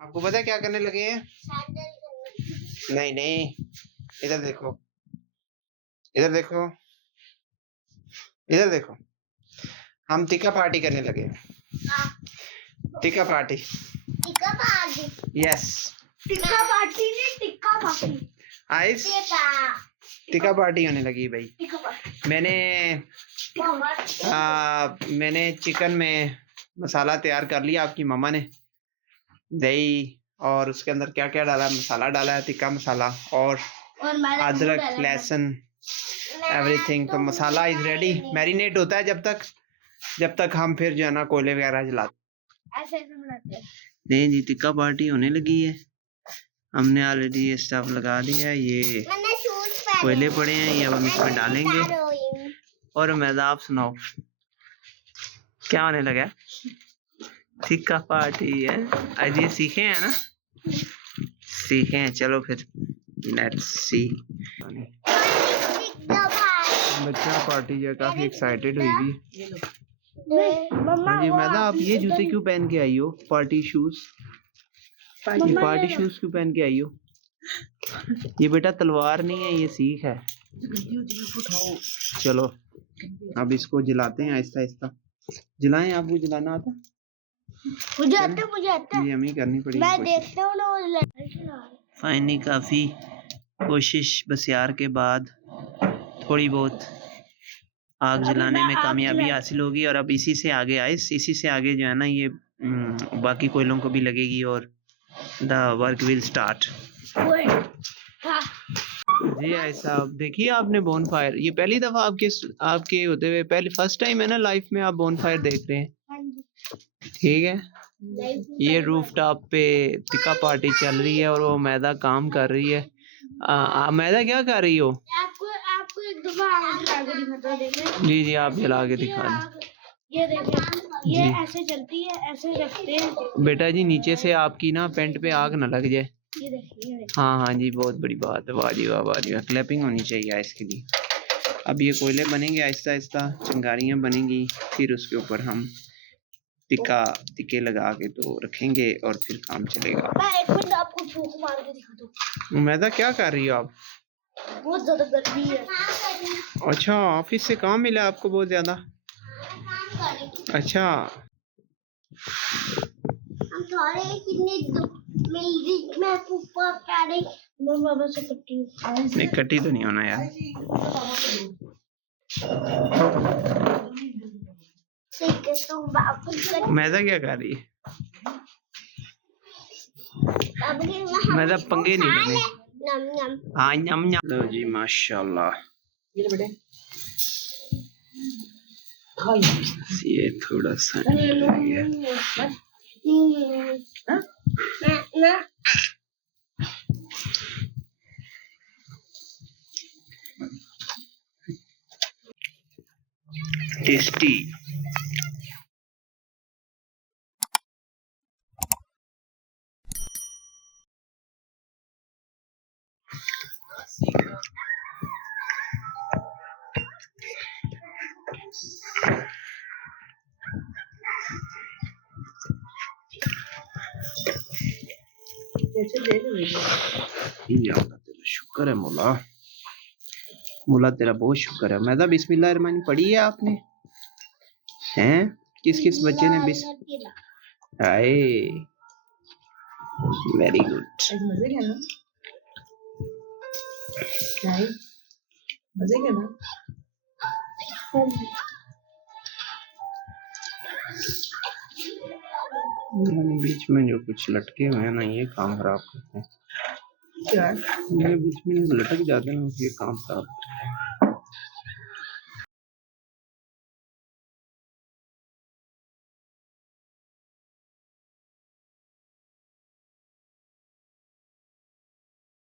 आपको पता है क्या करने लगे हैं? नहीं नहीं, इधर देखो, इधर देखो, इधर देखो, हम टिक्का पार्टी करने लगे। Tikka party. Tikka party. Yes. Tikka party नहीं, tikka party. Ice tikka party होने लगी भाई। मैंने चिकन में मसाला तैयार कर लिया। आपकी मम्मा ने दही और उसके अंदर क्या क्या डाला, मसाला डाला है, टिक्का मसाला और अदरक लहसुन एवरीथिंग। तो मसाला इज रेडी, मैरिनेट होता है जब तक हम फिर जो है ना कोयले वगैरह जलाते ऐसे बनाते हैं। नहीं जी, टिक्का पार्टी होने लगी है। हमने ऑलरेडी ये स्टफ लगा दिया है। ये कोयले पड़े हैं, ये अब हम इसमें डालेंगे। और मैदा आप सुनाओ क्या होने लगा? टिक्का पार्टी है आज। ये सीखे हैं ना? सीखे हैं, चलो फिर लेट्स सी। बच्चा पार्टी है, काफी एक्साइटेड हुई भी। हाँ जी मैदा, आप ये जूते क्यों पहन के आई हो? पार्टी शूज, ये पार्टी शूज क्यों पहन के आई हो? ये बेटा तलवार नहीं है, ये सीख है। चलो अब इसको जलाते हैं आहिस्ता आहिस्ता। जलाएं, आपको जलाना आता? मुझे आता है। ये हमें करनी पड़ेगी। मैं देखता हूँ ना। फाइनली काफी कोशिश बसियार के बाद थोड़ी बहुत आग जलाने में कामयाबी हासिल होगी। और अब इसी से आगे इसी से आगे जो है ना ये बाकी कोयलों को भी लगेगी और द वर्क विल स्टार्ट। जी ऐसा देखिए आपने बोन फायर, ये पहली दफा आपके होते हुए पहले फर्स्ट टाइम है ना लाइफ में आप बोन फायर देख रहे हैं? ठीक है, ये रूफ टॉप पे टिक्का पार्टी चल रही है और वो मैदा काम कर रही है। मैदा क्या कर रही हो? आपको एक दफा आग जला के दिखाता हूं, देखें। जी जी आप जला के दिखा दें। ये देखें, ये ऐसे चलती है, ऐसे रखते हैं। बेटा जी नीचे से आपकी ना पेंट पे आग ना लग जाए। ये देखिए। हाँ हाँ जी, बहुत बड़ी बात है। वाह जी वाह, वाह जी वाह, क्लैपिंग होनी चाहिए इसके लिए। अब ये कोयले बनेंगे आहिस्ता आहिस्ता, चिंगारियाँ बनेंगी, फिर उसके ऊपर हम टिक्के लगा के तो रखेंगे और फिर काम चलेगा। मैं एक मिनट आपको फूंक मार के दिखाता हूं। मैदा क्या कर रही हो आप? बहुत ज्यादा गर्मी है। अच्छा, ऑफिस से काम मिला आपको बहुत ज्यादा? अच्छा, हम थोड़े कितने मिल मैं ऊपर प्यारे बाबा से कट्टी नहीं कट्टी तो नहीं होना यार। ठीक है तो वापस मैदा क्या कर रही है? मैदा पंगे नहीं लेने। नम नम। हाँ यम यम। लो जी माशाल्लाह, ये थोड़ा सा रह गया। टेस्टी। तेरा शुक्र है मौला, मौला तेरा बहुत शुक्र है। मैदा बिस्मिल्लाह रहमान पढ़ी है आपने? हैं किस किस बच्चे ने हाय वेरी गुड। मजे के ना बीच में जो कुछ लटके हुए हैं ना ये काम खराब करते हैं। क्या बीच में लटक जाते हैं ना ये काम खराब करते हैं।